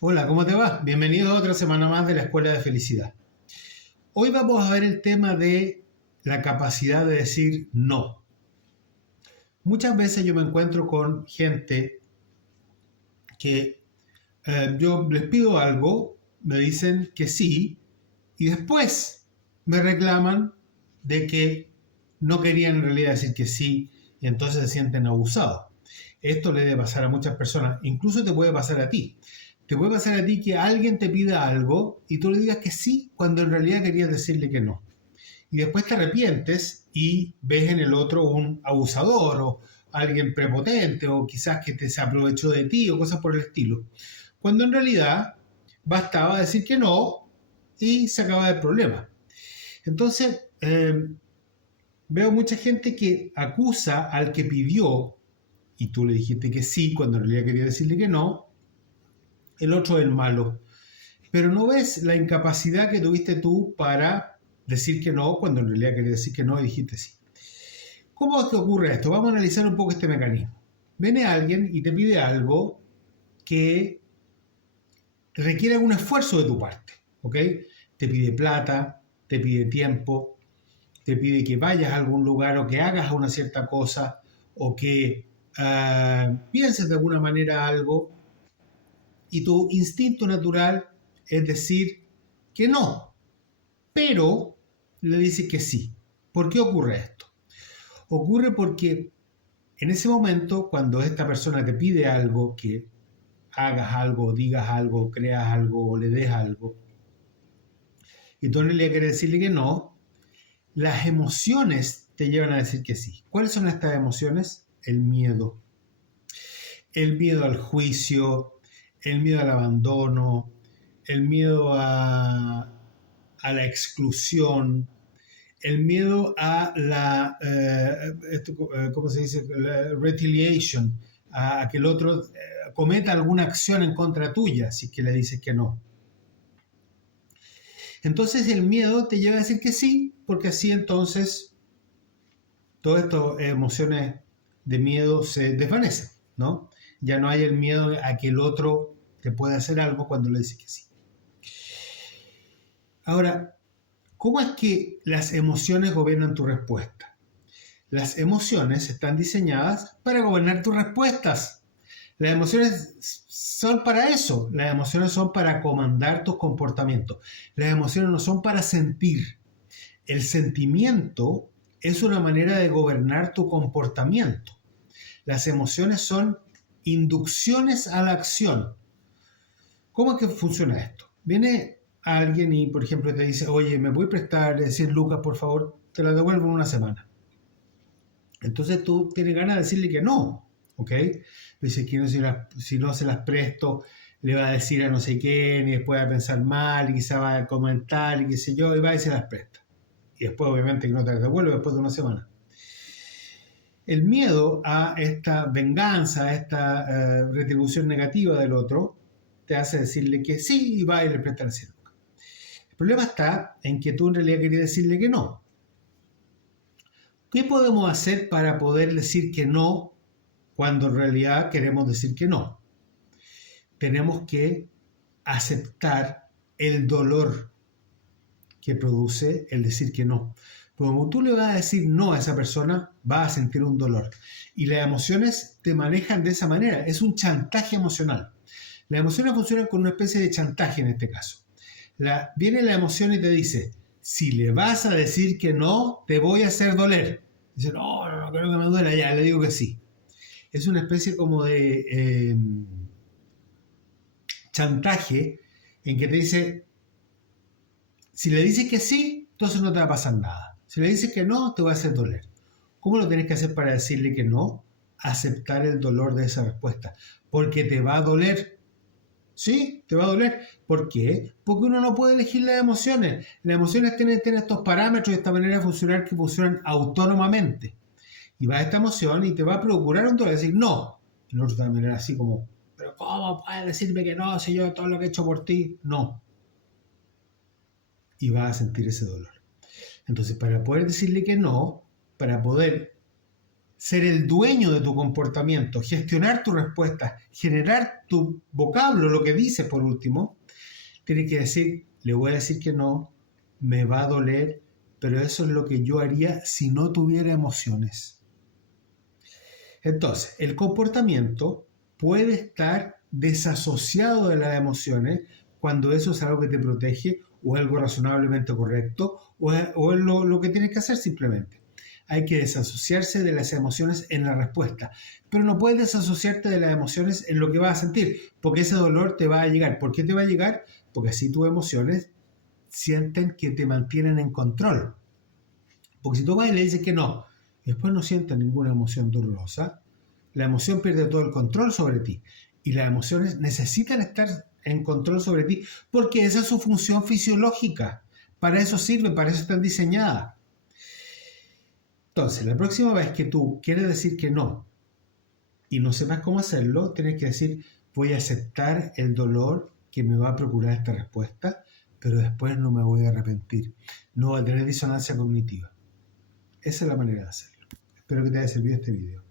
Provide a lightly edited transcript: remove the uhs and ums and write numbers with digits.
Hola, ¿cómo te va? Bienvenido a otra semana más de la Escuela de Felicidad. Hoy vamos a ver el tema de la capacidad de decir no. Muchas veces yo me encuentro con gente que yo les pido algo, me dicen que sí y después me reclaman de que no querían en realidad decir que sí y entonces se sienten abusados. Esto le debe pasar a muchas personas, incluso te puede pasar a ti. Te puede pasar a ti que alguien te pida algo y tú le digas que sí cuando en realidad querías decirle que no. Y después te arrepientes y ves en el otro un abusador o alguien prepotente o quizás que se aprovechó de ti o cosas por el estilo. Cuando en realidad bastaba decir que no y se acaba el problema. Entonces, veo mucha gente que acusa al que pidió y tú le dijiste que sí cuando en realidad quería decirle que no, el otro es el malo. Pero no ves la incapacidad que tuviste tú para decir que no cuando en realidad querías decir que no y dijiste sí. ¿Cómo es que ocurre esto? Vamos a analizar un poco este mecanismo. Viene alguien y te pide algo que requiere algún esfuerzo de tu parte, ¿ok? Te pide plata, te pide tiempo, te pide que vayas a algún lugar o que hagas una cierta cosa o que pienses de alguna manera algo y tu instinto natural es decir que no, pero le dices que sí. ¿Por qué ocurre esto? Ocurre porque en ese momento, cuando esta persona te pide algo, que hagas algo, digas algo, creas algo o le des algo, y tú le quieres decirle que no, las emociones te llevan a decir que sí. ¿Cuáles son estas emociones? El miedo al juicio, el miedo al abandono, el miedo a la exclusión, el miedo a ¿cómo se dice? La retaliation, a que el otro cometa alguna acción en contra tuya si es que le dices que no. Entonces el miedo te lleva a decir que sí, porque así entonces todas estas emociones de miedo se desvanecen, ¿no? Ya no hay el miedo a que el otro te pueda hacer algo cuando le dices que sí. Ahora, ¿cómo es que las emociones gobiernan tu respuesta? Las emociones están diseñadas para gobernar tus respuestas. Las emociones son para eso. Las emociones son para comandar tus comportamientos. Las emociones no son para sentir. El sentimiento es una manera de gobernar tu comportamiento. Las emociones son inducciones a la acción. ¿Cómo es que funciona esto? Viene alguien y, por ejemplo, te dice, oye, ¿me puedes prestar 100 lucas, por favor? Te la devuelvo en una semana. Entonces tú tienes ganas de decirle que no, ¿ok? Dice que no, si no se las presto, le va a decir a no sé quién, y después va a pensar mal, y quizá va a comentar, y qué sé yo, y va y se las presta. Y después, obviamente, que no te las devuelve después de una semana. El miedo a esta venganza, a esta retribución negativa del otro, te hace decirle que sí y va y le presta el cielo. El problema está en que tú en realidad querías decirle que no. ¿Qué podemos hacer para poder decir que no cuando en realidad queremos decir que no? Tenemos que aceptar el dolor que produce el decir que no. Como tú le vas a decir no a esa persona, vas a sentir un dolor. Y las emociones te manejan de esa manera. Es un chantaje emocional. Las emociones funcionan con una especie de chantaje en este caso. Viene la emoción y te dice, si le vas a decir que no, te voy a hacer doler. Dice, no, no, no, creo que me duela, ya, le digo que sí. Es una especie como de chantaje en que te dice, si le dices que sí, entonces no te va a pasar nada. Si le dices que no, te va a hacer doler. ¿Cómo lo tenés que hacer para decirle que no? Aceptar el dolor de esa respuesta. Porque te va a doler. ¿Sí? Te va a doler. ¿Por qué? Porque uno no puede elegir las emociones. Las emociones tienen estos parámetros de esta manera de funcionar que funcionan autónomamente. Y va a esta emoción y te va a procurar un dolor. Decir, no. Y el otro también era así como, pero ¿cómo puedes decirme que no si yo todo lo que he hecho por ti? No. Y vas a sentir ese dolor. Entonces, para poder decirle que no, para poder ser el dueño de tu comportamiento, gestionar tus respuestas, generar tu vocablo, lo que dices por último, tienes que decir, le voy a decir que no, me va a doler, pero eso es lo que yo haría si no tuviera emociones. Entonces, el comportamiento puede estar desasociado de las emociones cuando eso es algo que te protege o es algo razonablemente correcto o es lo que tienes que hacer simplemente. Hay que desasociarse de las emociones en la respuesta, pero no puedes desasociarte de las emociones en lo que vas a sentir, porque ese dolor te va a llegar. ¿Por qué te va a llegar? Porque así tus emociones sienten que te mantienen en control. Porque si tú vas y le dices que no, y después no sientes ninguna emoción dolorosa, la emoción pierde todo el control sobre ti. Y las emociones necesitan estar en control sobre ti porque esa es su función fisiológica. Para eso sirven, para eso están diseñadas. Entonces, la próxima vez que tú quieres decir que no y no sepas cómo hacerlo, tienes que decir, voy a aceptar el dolor que me va a procurar esta respuesta, pero después no me voy a arrepentir. No va a tener disonancia cognitiva. Esa es la manera de hacerlo. Espero que te haya servido este video.